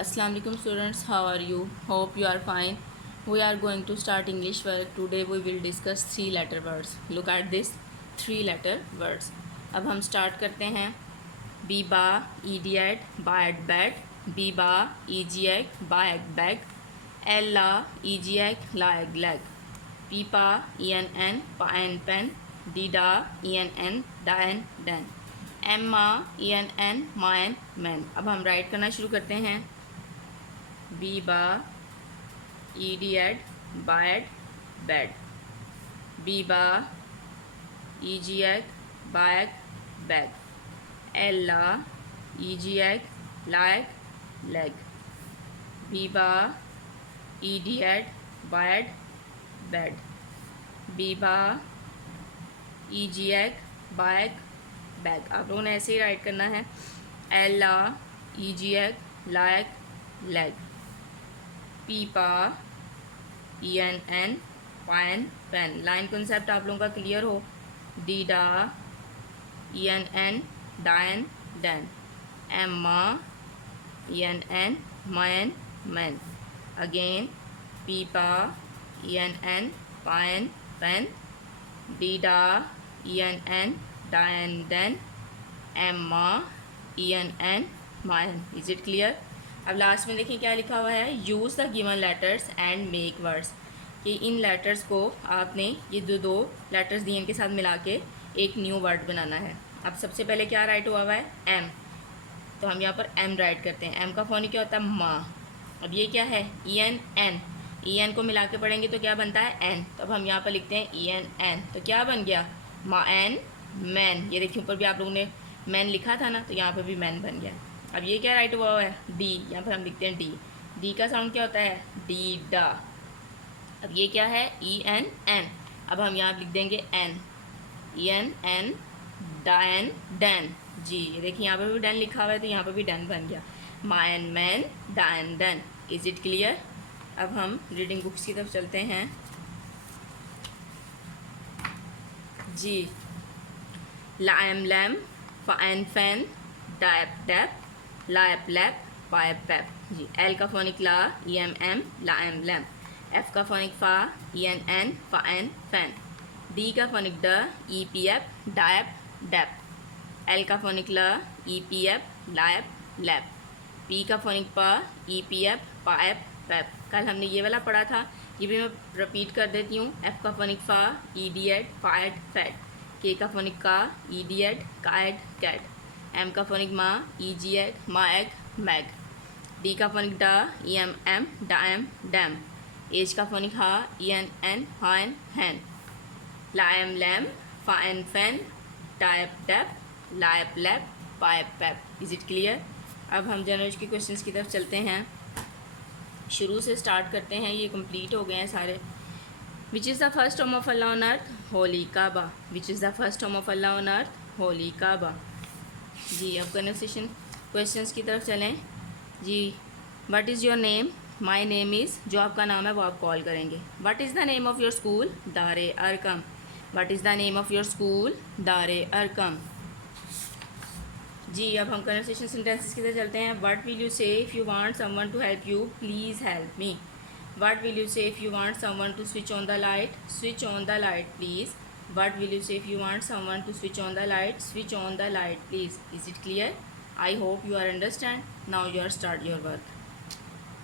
Assalamu alaikum students, how are you? Hope you are fine. We are going to start English work. Today we will discuss 3-letter words. Look at this 3-letter words. अब हम start करते हैं. Biba, idiot, bad bad. Biba, egiac, bag bag. Ella, egiac, lag lag. Pipa, en, pan pen. Dida, en, dan dan. Emma, en, man man. अब हम right करना शुरू करते हैं. Biba, idiot, bad, bad. Biba, egiac, bag, bag. Ella, egiac, lag, leg. Biba, idiot, bad, bad. Biba, egiac, bag, bag. आप लोगों ने ऐसे ही राइट करना है. Ella, egiac, lag, leg. पीपा, en, pan, pen. Line concept आप लोगों का क्लियर हो. डीडा, en, डायन, Dan. Emma, en, man, man. Again पीपा, en, pan, pen. Dida, en, डायन, Dan. Emma, en, man. Is it clear? अब लास्ट में देखिए क्या लिखा हुआ है. Use the given letters and make words. कि इन लेटर्स को आपने ये दो लेटर्स दिए इनके साथ मिला के एक न्यू वर्ड बनाना है. अब सबसे पहले क्या राइट हुआ है? एम. तो हम यहाँ पर एम राइट करते हैं. एम का फोनी क्या होता है? माँ. अब ये क्या है? ई एन को मिला के पढ़ेंगे तो क्या बनता है? एन. तो अब हम यहाँ पर लिखते हैं ई एन. तो क्या बन गया? मा एन मैन. ये देखिए ऊपर भी आप लोगों ने मैन लिखा था ना, तो यहाँ पर भी मैन बन गया. अब ये क्या राइट हुआ है? डी. यहाँ पर हम लिखते हैं डी. डी का साउंड क्या होता है? डी डा. अब ये क्या है? E N. अब हम यहाँ लिख देंगे N. E N dan dan. जी ये देखिए यहाँ पर भी डैन लिखा हुआ है, तो यहाँ पर भी डैन बन गया. Man man dan dan. Is it clear? अब हम रीडिंग बुक्स की तरफ चलते हैं. जी. Lam lam, fan fan, dap dap, lap lap, pipe pap. जी. एल का फोनिक ला, E M, lam lam. F का फोनिक फा, E N, fan fan. D का फोनिक ड, E P F, dap dap. L का फोनिक ल, E P F, lap lap. P का फोनिक पा, ई पी एफ, पाइप पैप. कल हमने ये वाला पढ़ा था, ये भी मैं रिपीट कर देती हूँ. एफ का फोनिक फा, ईडियट, फैट फैट. के का फोनिक का, ईडियट, कैट कैट. एम का फोनिक मा, ईजीएट, मैग मैग. डी का फोनिक डा, E M, dam dam. H का फोनिक हा, E N, han han. Lam lam, fan fan, tap tap, lap lap, pipe pap. Is it clear? अब हम general के क्वेश्चंस की तरफ चलते हैं. शुरू से स्टार्ट करते हैं. ये कंप्लीट हो गए हैं सारे. Which is the first home of Allah on earth? Holy Kaaba. Which is the first home of Allah on earth? Holy Kaaba. जी. अब कन्वर्सेशन क्वेश्चंस की तरफ चलें. जी. What is your name? My name is. जो आपका नाम है वो आप कॉल करेंगे. What is the name of your school? Dar-e Arqam. What is the name of your school? Dar-e Arqam. जी. अब हम कन्वर्सेशन सेंटेंसेस की तरफ चलते हैं. What will you say if you want someone to help you? Please help me. What will you say if you want someone to switch on the light? Switch on the light please. What will you say if you want someone to switch on the light? Switch on the light please. Is it clear? I hope you are understand. Now you are start your work.